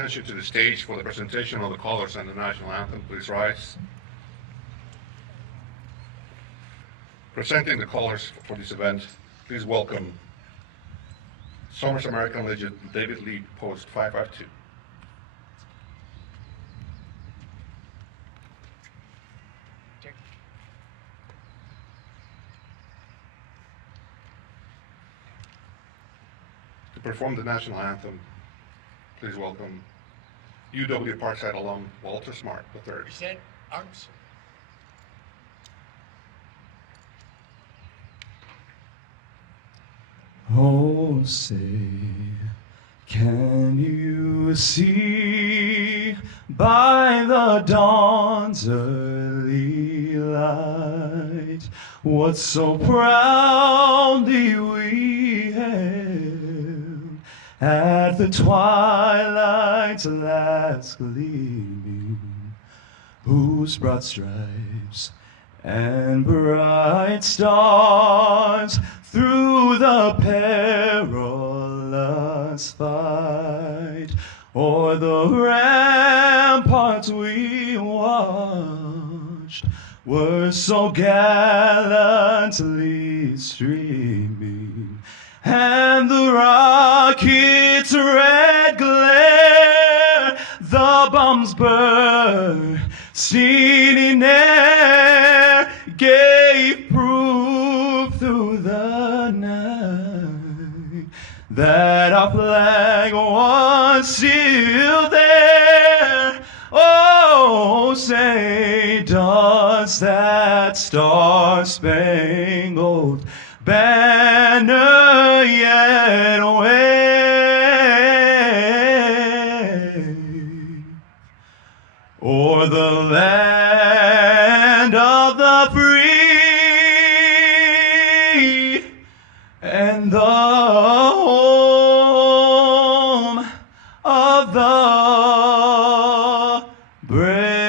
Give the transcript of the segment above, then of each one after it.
attention to the stage for the presentation of the colors and the national anthem. Please rise. Presenting the colors for this event, please welcome Somers American legend David Lee, Post 552. To perform the national anthem, please welcome UW Parkside alum Walter Smart III. Present arms. Oh, say, can you see by the dawn's early light what so proudly we hailed at the twilight's last gleaming, whose broad stripes and bright stars through the perilous fight o'er the ramparts we watched were so gallantly streaming, and the rocket's red glare, the bombs bursting in air, gave proof through the night that our flag was still there. Oh, say, does that star-spangled banner yet wave o'er the land of the free and the home of the brave?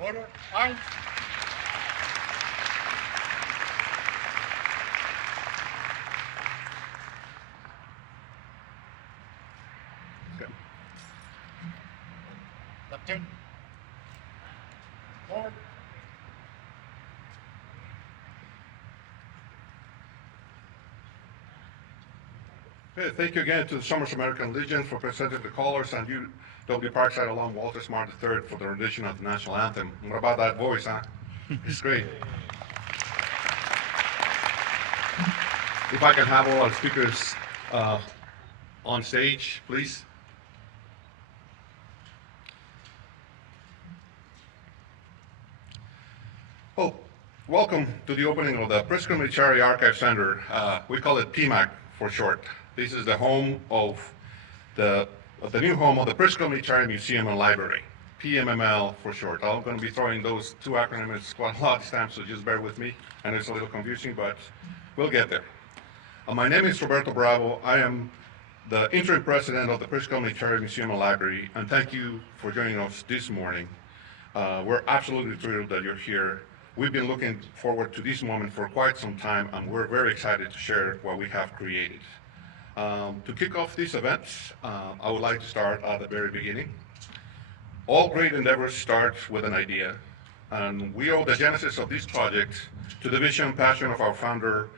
Order. Arms. Okay. Left turn. Forward. Okay, thank you again to the Somers American Legion for presenting the colors, and UW Parkside alum Walter Smart III for the rendition of the national anthem. What about that voice, huh? It's great. If I can have all our speakers on stage, please. Oh, welcome to the opening of the Pritzker Military Archive Center. We call it PMAC for short. This is the home of the new home of the Pritzker Military Museum and Library, PMML for short. I'm going to be throwing those two acronyms quite a lot this time, so just bear with me. And it's a little confusing, but we'll get there. My name is Roberto Bravo. I am the interim president of the Pritzker Military Museum and Library, and thank you for joining us this morning. We're absolutely thrilled that you're here. We've been looking forward to this moment for quite some time, and we're very excited to share what we have created. To kick off this event, I would like to start at the very beginning. All great endeavors start with an idea, and we owe the genesis of this project to the vision and passion of our founder,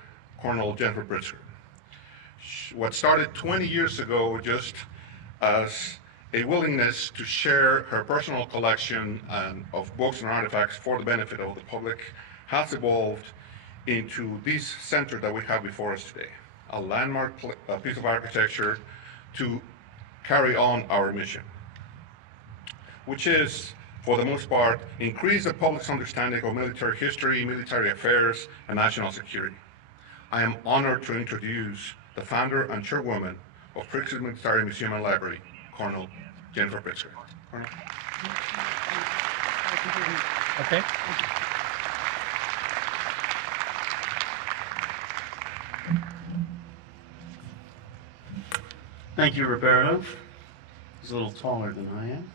Colonel Jennifer Pritzker. What started 20 years ago just as a willingness to share her personal collection of books and artifacts for the benefit of the public has evolved into this center that we have before us today, a landmark piece of architecture to carry on our mission, which is, for the most part, increase the public's understanding of military history, military affairs, and national security. I am honored to introduce the founder and chairwoman of Pritzker Military Museum and Library, Colonel Jennifer Pritzker. Colonel. Okay. Thank you, Roberto. He's a little taller than I am.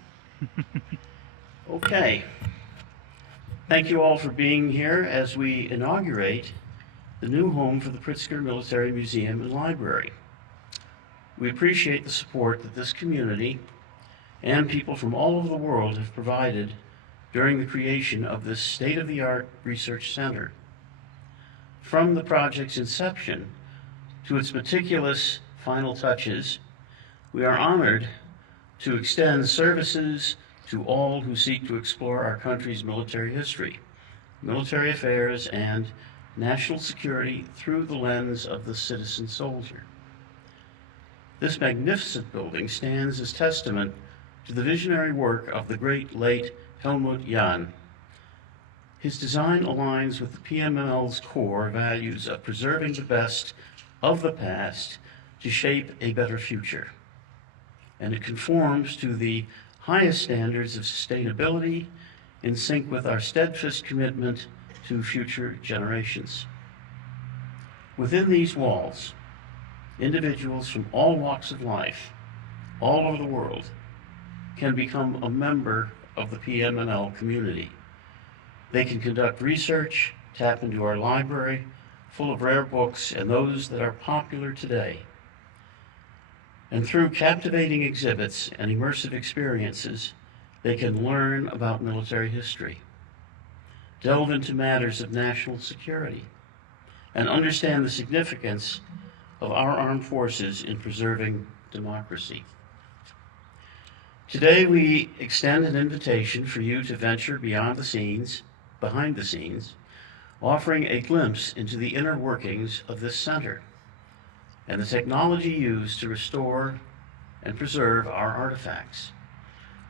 Okay. Thank you all for being here as we inaugurate the new home for the Pritzker Military Museum and Library. We appreciate the support that this community and people from all over the world have provided during the creation of this state-of-the-art research center. From the project's inception to its meticulous final touches, we are honored to extend services to all who seek to explore our country's military history, military affairs, and national security through the lens of the citizen soldier. This magnificent building stands as testament to the visionary work of the great late Helmut JAHN. His design aligns with the PMML's core values of preserving the best of the past to shape a better future. And it conforms to the highest standards of sustainability in sync with our steadfast commitment to future generations. Within these walls, individuals from all walks of life, all over the world, can become a member of the PMML community. They can conduct research, tap into our library, full of rare books and those that are popular today. And through captivating exhibits and immersive experiences, they can learn about military history, delve into matters of national security, and understand the significance of our armed forces in preserving democracy. Today, we extend an invitation for you to venture beyond the scenes, behind the scenes, offering a glimpse into the inner workings of this center and the technology used to restore and preserve our artifacts.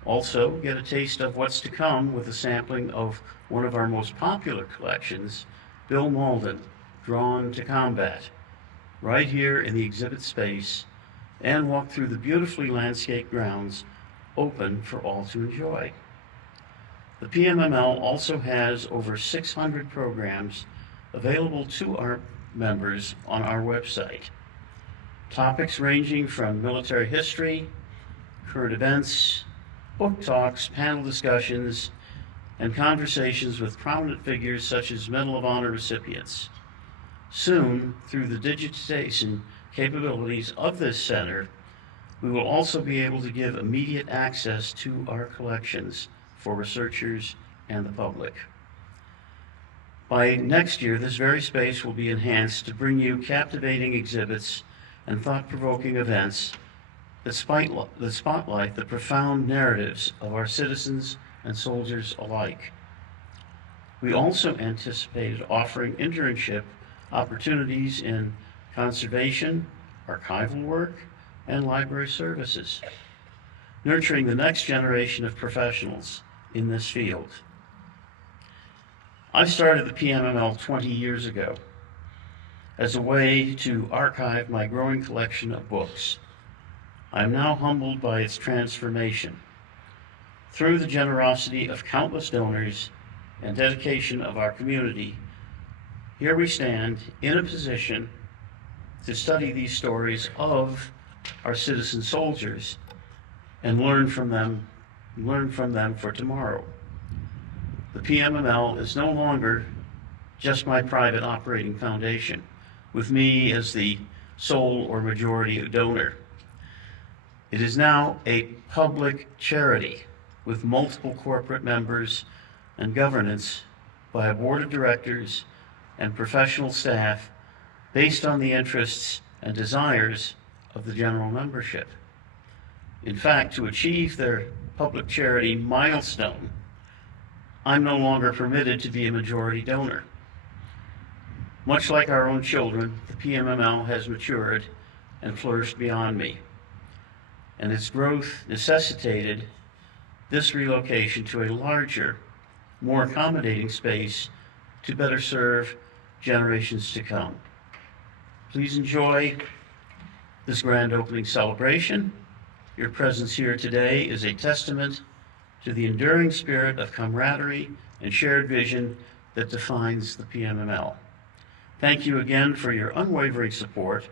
Also, get a taste of what's to come with a sampling of one of our most popular collections, Bill Mauldin, Drawn to Combat, right here in the exhibit space, and walk through the beautifully landscaped grounds open for all to enjoy. The PMML also has over 600 programs available to our members on our website. Topics ranging from military history, current events, book talks, panel discussions, and conversations with prominent figures such as Medal of Honor recipients. Soon, through the digitization capabilities of this center, we will also be able to give immediate access to our collections for researchers and the public. By next year, this very space will be enhanced to bring you captivating exhibits and thought-provoking events that spotlight the profound narratives of our citizens and soldiers alike. We also anticipated offering internship opportunities in conservation, archival work, and library services, nurturing the next generation of professionals in this field. I started the PMML 20 years ago as a way to archive my growing collection of books. I am now humbled by its transformation. Through the generosity of countless donors and dedication of our community, here we stand in a position to study these stories of our citizen soldiers and learn from them for tomorrow. The PMML is no longer just my private operating foundation, with me as the sole or majority donor. It is now a public charity with multiple corporate members and governance by a board of directors and professional staff based on the interests and desires of the general membership. In fact, to achieve their public charity milestone, I'm no longer permitted to be a majority donor. Much like our own children, the PMML has matured and flourished beyond me, and its growth necessitated this relocation to a larger, more accommodating space to better serve generations to come. Please enjoy this grand opening celebration. Your presence here today is a testament to the enduring spirit of camaraderie and shared vision that defines the PMML. Thank you again for your unwavering support.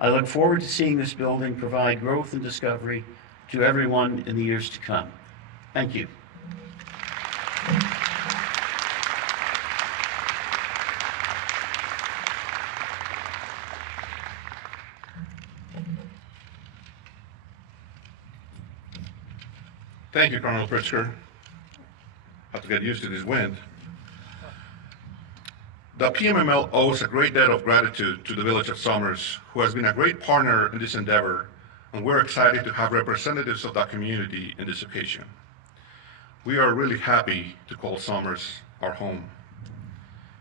I look forward to seeing this building provide growth and discovery to everyone in the years to come. Thank you. Thank you, Colonel Pritzker. Have to get used to this wind. The PMML owes a great debt of gratitude to the Village of Somers, who has been a great partner in this endeavor, and we're excited to have representatives of that community in this occasion. We are really happy to call Somers our home.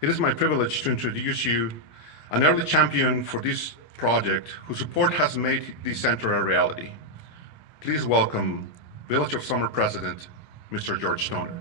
It is my privilege to introduce you an early champion for this project whose support has made this center a reality. Please welcome Village of Somers President, Mr. George Stoner.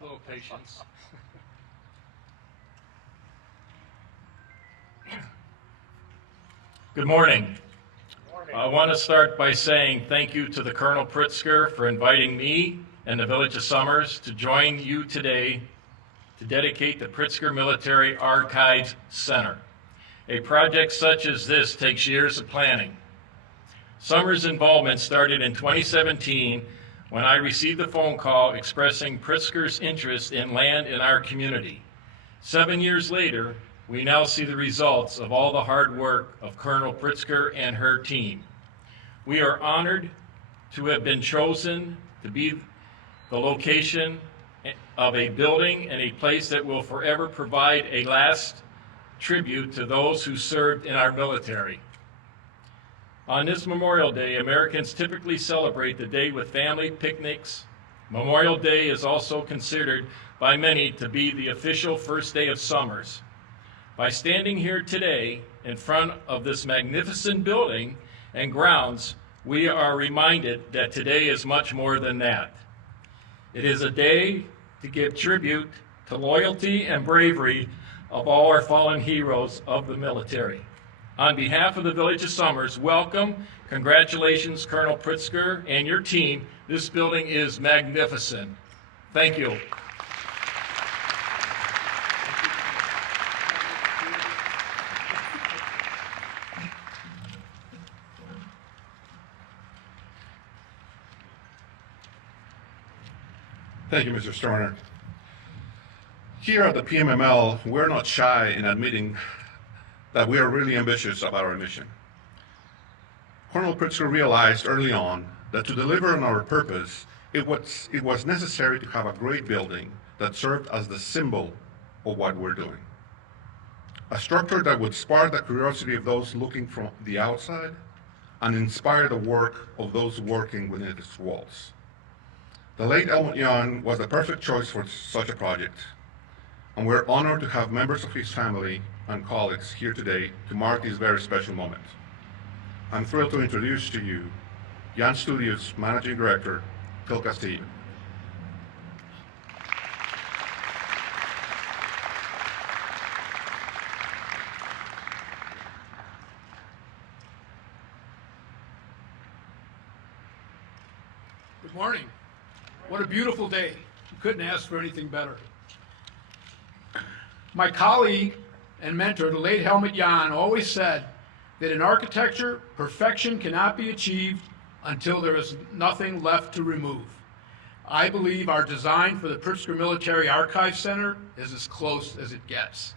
A little patience. Good morning. I want to start by saying thank you to the Colonel Pritzker for inviting me and the Village of Somers to join you today to dedicate the Pritzker Military Archives Center. A project such as this takes years of planning. Somers' involvement started in 2017 when I received a phone call expressing Pritzker's interest in land in our community. 7 years later, we now see the results of all the hard work of Colonel Pritzker and her team. We are honored to have been chosen to be the location of a building and a place that will forever provide a last tribute to those who served in our military. On this Memorial Day, Americans typically celebrate the day with family picnics. Memorial Day is also considered by many to be the official first day of Somers. By standing here today in front of this magnificent building and grounds, we are reminded that today is much more than that. It is a day to give tribute to loyalty and bravery of all our fallen heroes of the military. On behalf of the Village of Somers, welcome, congratulations, Colonel Pritzker and your team. This building is magnificent. Thank you. Thank you, Mr. Stoner. Here at the PMML, we're not shy in admitting that we are really ambitious about our mission. Colonel Pritzker realized early on that to deliver on our purpose, it was necessary to have a great building that served as the symbol of what we're doing. A structure that would spark the curiosity of those looking from the outside and inspire the work of those working within its walls. The late JAHN was the perfect choice for such a project, and we're honored to have members of his family and colleagues here today to mark this very special moment. I'm thrilled to introduce to you JAHN Studios Managing Director, Phil Castillo. Good morning. What a beautiful day. You couldn't ask for anything better. My colleague and mentor, the late Helmut Jahn, always said that in architecture, perfection cannot be achieved until there is nothing left to remove. I believe our design for the Pritzker Military Archives Center is as close as it gets.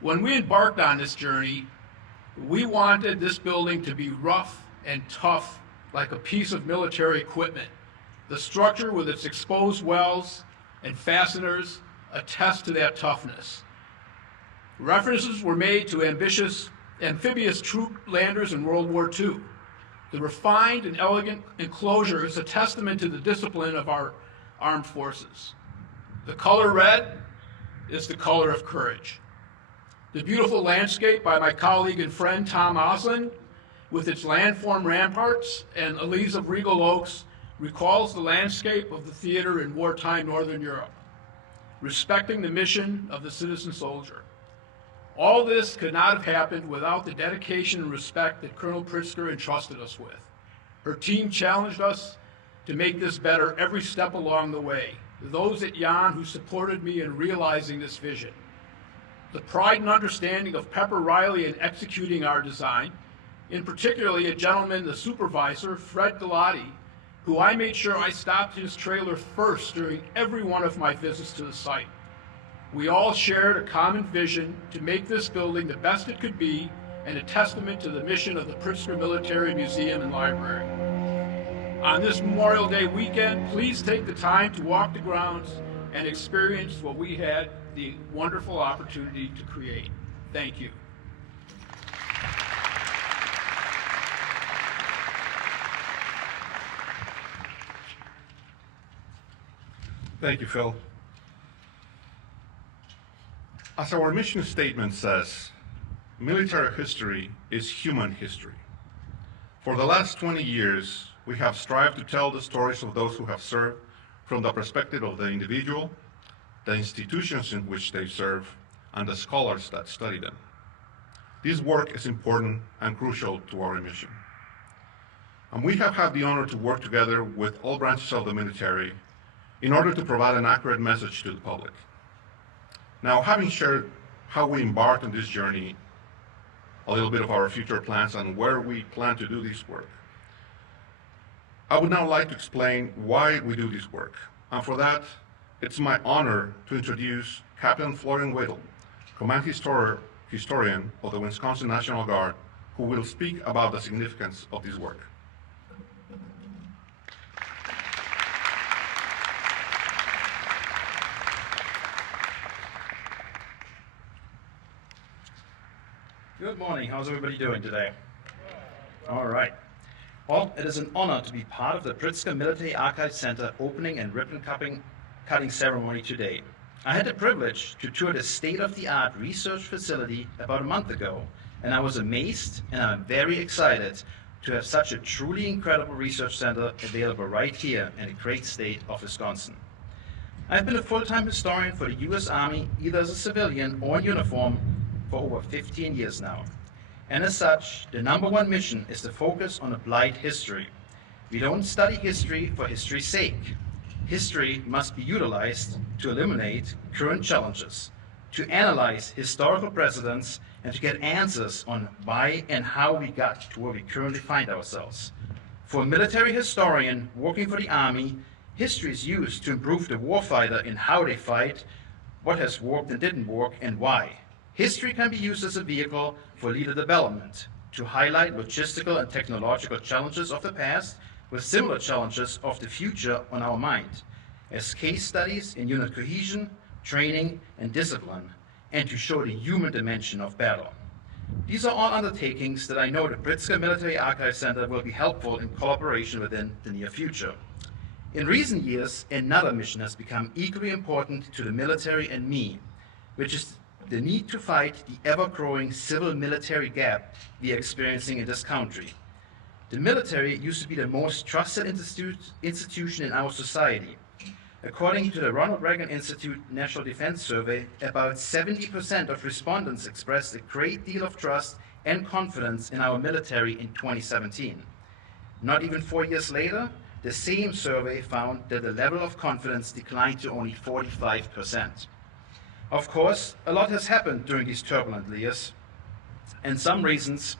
When we embarked on this journey, we wanted this building to be rough and tough like a piece of military equipment. The structure with its exposed wells and fasteners attest to that toughness. References were made to amphibious troop landers in World War II. The refined and elegant enclosure is a testament to the discipline of our armed forces. The color red is the color of courage. The beautiful landscape by my colleague and friend Tom Oslin, with its landform ramparts and alleys of regal oaks, recalls the landscape of the theater in wartime Northern Europe, respecting the mission of the citizen soldier. All this could not have happened without the dedication and respect that Colonel Pritzker entrusted us with. Her team challenged us to make this better every step along the way. Those at JAHN who supported me in realizing this vision. The pride and understanding of Pepper Riley in executing our design, in particularly a gentleman, the supervisor, Fred Galati, who I made sure I stopped his trailer first during every one of my visits to the site. We all shared a common vision to make this building the best it could be and a testament to the mission of the Pritzker Military Museum and Library. On this Memorial Day weekend, please take the time to walk the grounds and experience what we had the wonderful opportunity to create. Thank you. Thank you, Phil. As our mission statement says, military history is human history. For the last 20 years, we have strived to tell the stories of those who have served from the perspective of the individual, the institutions in which they serve, and the scholars that study them. This work is important and crucial to our mission. And we have had the honor to work together with all branches of the military in order to provide an accurate message to the public. Now, having shared how we embarked on this journey, a little bit of our future plans and where we plan to do this work, I would now like to explain why we do this work. And for that, it's my honor to introduce Captain Florian Wedel, Command Historian of the Wisconsin National Guard, who will speak about the significance of this work. Good morning. How's everybody doing today? All right. Well, it is an honor to be part of the Pritzker Military Archive Center opening and ribbon-cutting ceremony today. I had the privilege to tour the state-of-the-art research facility about a month ago, and I was amazed and I'm very excited to have such a truly incredible research center available right here in the great state of Wisconsin. I've been a full-time historian for the U.S. Army, either as a civilian or in uniform, for over 15 years now. And as such, the #1 mission is to focus on applied history. We don't study history for history's sake. History must be utilized to eliminate current challenges, to analyze historical precedents, and to get answers on why and how we got to where we currently find ourselves. For a military historian working for the Army, history is used to improve the warfighter in how they fight, what has worked and didn't work, and why. History can be used as a vehicle for leader development, to highlight logistical and technological challenges of the past with similar challenges of the future on our mind, as case studies in unit cohesion, training, and discipline, and to show the human dimension of battle. These are all undertakings that I know the Pritzker Military Archive Center will be helpful in collaboration within the near future. In recent years, another mission has become equally important to the military and me, which is the need to fight the ever-growing civil-military gap we are experiencing in this country. The military used to be the most trusted institution in our society. According to the Ronald Reagan Institute National Defense Survey, about 70% of respondents expressed a great deal of trust and confidence in our military in 2017. Not even 4 years later, the same survey found that the level of confidence declined to only 45%. Of course, a lot has happened during these turbulent years, and some reasons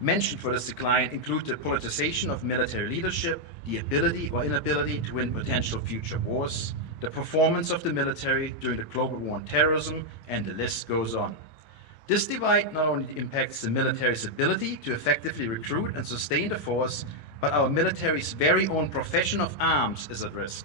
mentioned for this decline include the politicization of military leadership, the ability or inability to win potential future wars, the performance of the military during the global war on terrorism, and the list goes on. This divide not only impacts the military's ability to effectively recruit and sustain the force, but our military's very own profession of arms is at risk.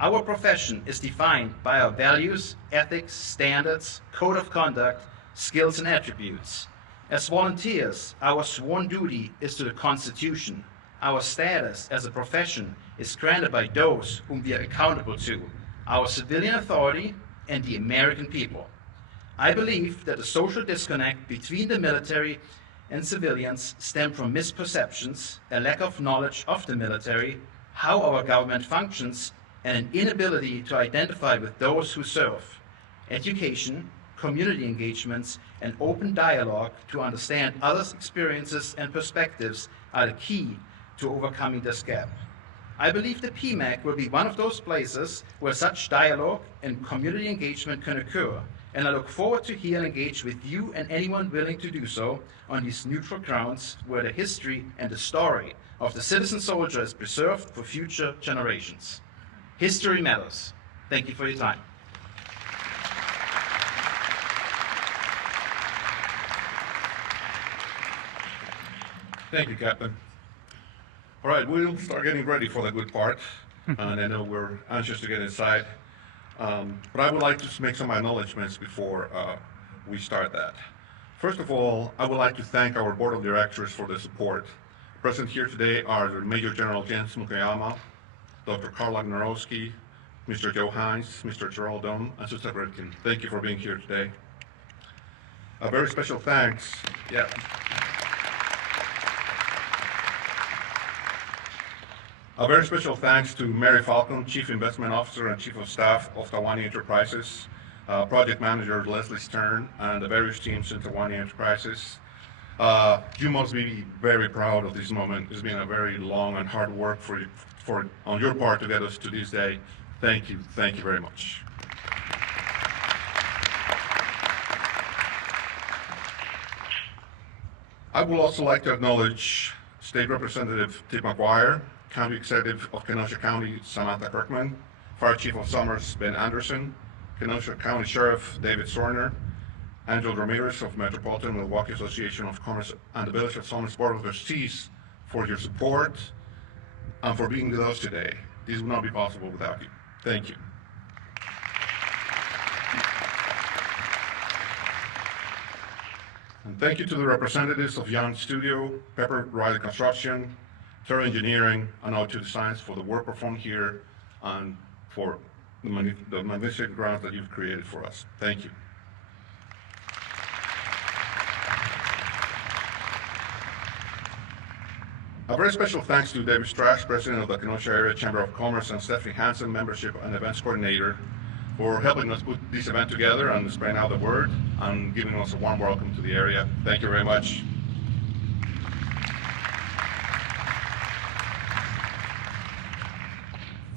Our profession is defined by our values, ethics, standards, code of conduct, skills, and attributes. As volunteers, our sworn duty is to the Constitution. Our status as a profession is granted by those whom we are accountable to, our civilian authority and the American people. I believe that the social disconnect between the military and civilians stem from misperceptions, a lack of knowledge of the military, how our government functions, and an inability to identify with those who serve. Education, community engagements, and open dialogue to understand others' experiences and perspectives are the key to overcoming this gap. I believe the PMAC will be one of those places where such dialogue and community engagement can occur, and I look forward to hear and engage with you and anyone willing to do so on these neutral grounds where the history and the story of the citizen soldier is preserved for future generations. History matters. Thank you for your time. Thank you, Captain. All right, we'll start getting ready for the good part, and I know we're anxious to get inside. But I would like to make some acknowledgements before we start that. First of all, I would like to thank our board of directors for the support. Present here today are Major General Jens Mukayama, Dr. Karl Agnorowski, Mr. Joe Hines, Mr. Gerald Dom, and Susan Britkin. Thank you for being here today. A very special thanks. A very special thanks to Mary Falcon, Chief Investment Officer and Chief of Staff of Tawani Enterprises, Project Manager Leslie Stern, and the various teams in Tawani Enterprises. You must be very proud of this moment. It's been a very long and hard work on your part to get us to this day. Thank you very much. I would also like to acknowledge State Representative Tim McGuire, County Executive of Kenosha County, Samantha Kirkman, Fire Chief of Somers, Ben Anderson, Kenosha County Sheriff David Sorner, Angel Ramirez of Metropolitan Milwaukee Association of Commerce, and the Village of Somers Board of Trustees for your support and for being with us today. This would not be possible without you. Thank you. And thank you to the representatives of JAHN Studio, Pepper Riley Construction, Terra Engineering, and O2 Science for the work performed here and for the magnificent grounds that you've created for us. Thank you. A very special thanks to David Strash, President of the Kenosha Area Chamber of Commerce, and Stephanie Hansen, Membership and Events Coordinator, for helping us put this event together and spreading out the word and giving us a warm welcome to the area. Thank you very much.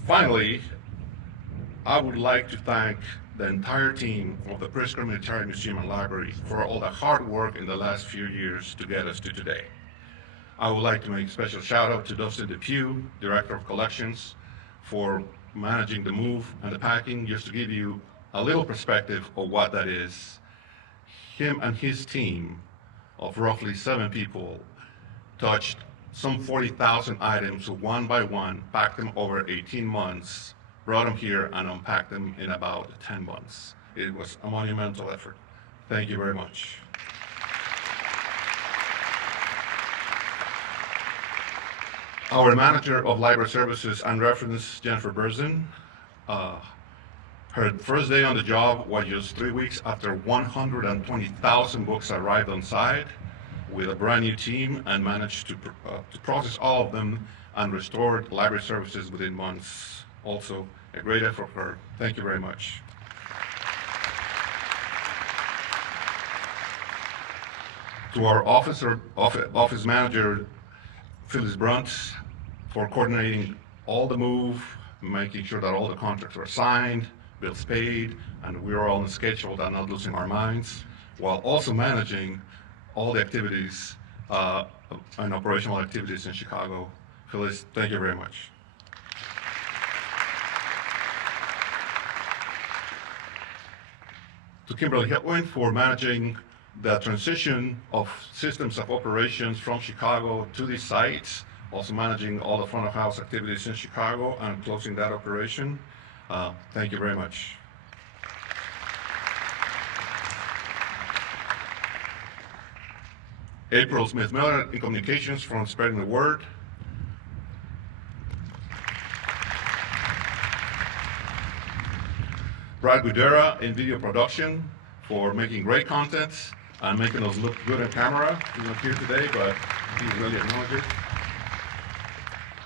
Finally, I would like to thank the entire team of the Pritzker Military Museum and Library for all the hard work in the last few years to get us to today. I would like to make a special shout out to Dustin Depew, Director of Collections, for managing the move and the packing. Just to give you a little perspective of what that is, him and his team of roughly 7 people touched some 40,000 items one by one, packed them over 18 months, brought them here and unpacked them in about 10 months. It was a monumental effort. Thank you very much. Our Manager of Library Services and Reference, Jennifer Berzin, her first day on the job was just 3 weeks after 120,000 books arrived on site with a brand new team and managed to process all of them and restored library services within months. Also, a great effort for her. Thank you very much. To our office manager, Phyllis Brunt, for coordinating all the move, making sure that all the contracts were signed, bills paid, and we were all on schedule and not losing our minds, while also managing all the activities and operational activities in Chicago. Phyllis, thank you very much. To Kimberly Hitwin for managing the transition of systems of operations from Chicago to these sites, also managing all the front of house activities in Chicago and closing that operation. Thank you very much. April Smith-Miller in communications from spreading the word. Brad Gudera in video production for making great content and making us look good on camera. He's not here today, but he's really acknowledged it.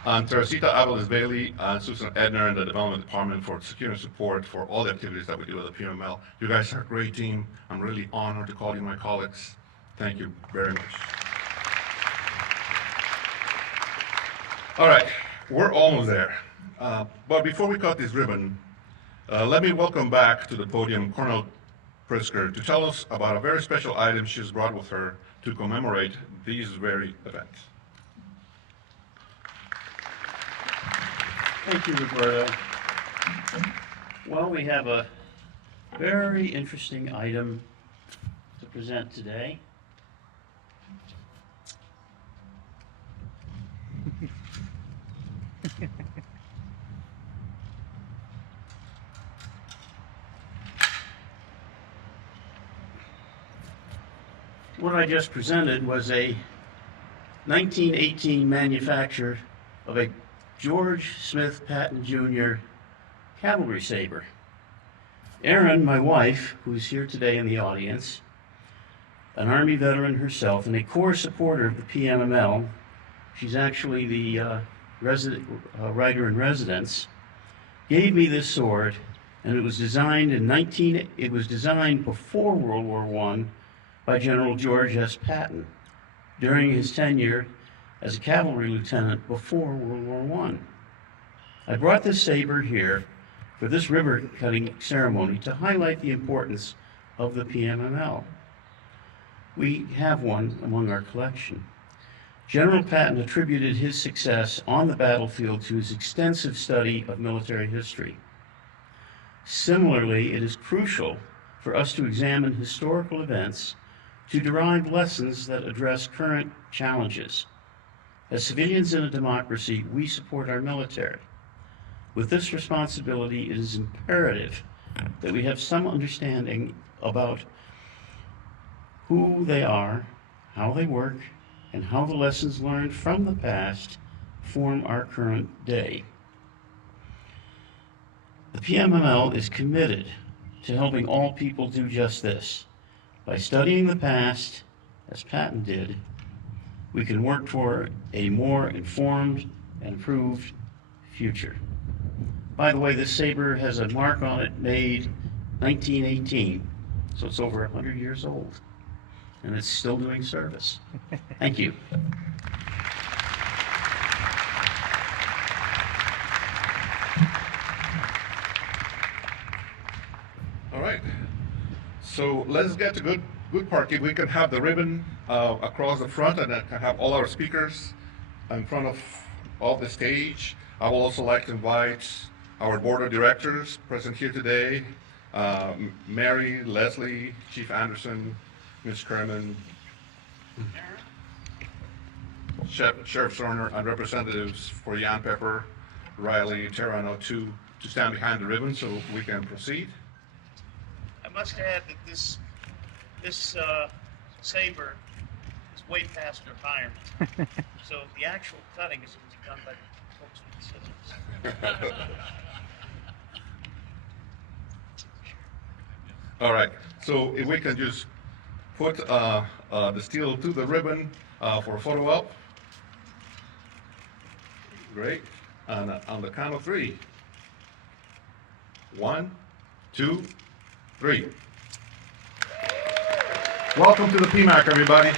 And Teresita Avalos Bailey and Susan Edner in the Development Department for securing support for all the activities that we do at the PMML. You guys are a great team. I'm really honored to call you my colleagues. Thank you very much. All right, we're almost there. But before we cut this ribbon, let me welcome back to the podium Colonel Pritzker to tell us about a very special item she's brought with her to commemorate these very events. Thank you, Roberto. Well, we have a very interesting item to present today. What I just presented was a 1918 manufacture of a George Smith Patton Jr. cavalry saber. Erin, my wife, who's here today in the audience, an Army veteran herself and a core supporter of the PMML, she's actually the writer in residence, gave me this sword, and it was designed before World War I by General George S. Patton during his tenure as a cavalry lieutenant before World War I. I brought this saber here for this ribbon cutting ceremony to highlight the importance of the PMML. We have one among our collection. General Patton attributed his success on the battlefield to his extensive study of military history. Similarly, it is crucial for us to examine historical events to derive lessons that address current challenges. As civilians in a democracy, we support our military. With this responsibility, it is imperative that we have some understanding about who they are, how they work, and how the lessons learned from the past form our current day. The PMML is committed to helping all people do just this. By studying the past, as Patton did, we can work toward a more informed and improved future. By the way, this saber has a mark on it made 1918, so it's over 100 years old, and it's still doing service. Thank you. All right. So let's get to good part. We can have the ribbon across the front, and then can have all our speakers in front of the stage. I would also like to invite our board of directors present here today, Mary, Leslie, Chief Anderson, Ms. Kerman, Sheriff Sorner, and representatives for Jan Pepper, Riley, Terrano to stand behind the ribbon so we can proceed. I must add that this saber is way past retirement. So the actual cutting is going to be done by the folks with the scissors. All right, so if we can just put the steel to the ribbon for a photo op. Great, and on the count of 3. 1, 2, 3. Welcome to the PMAC, everybody.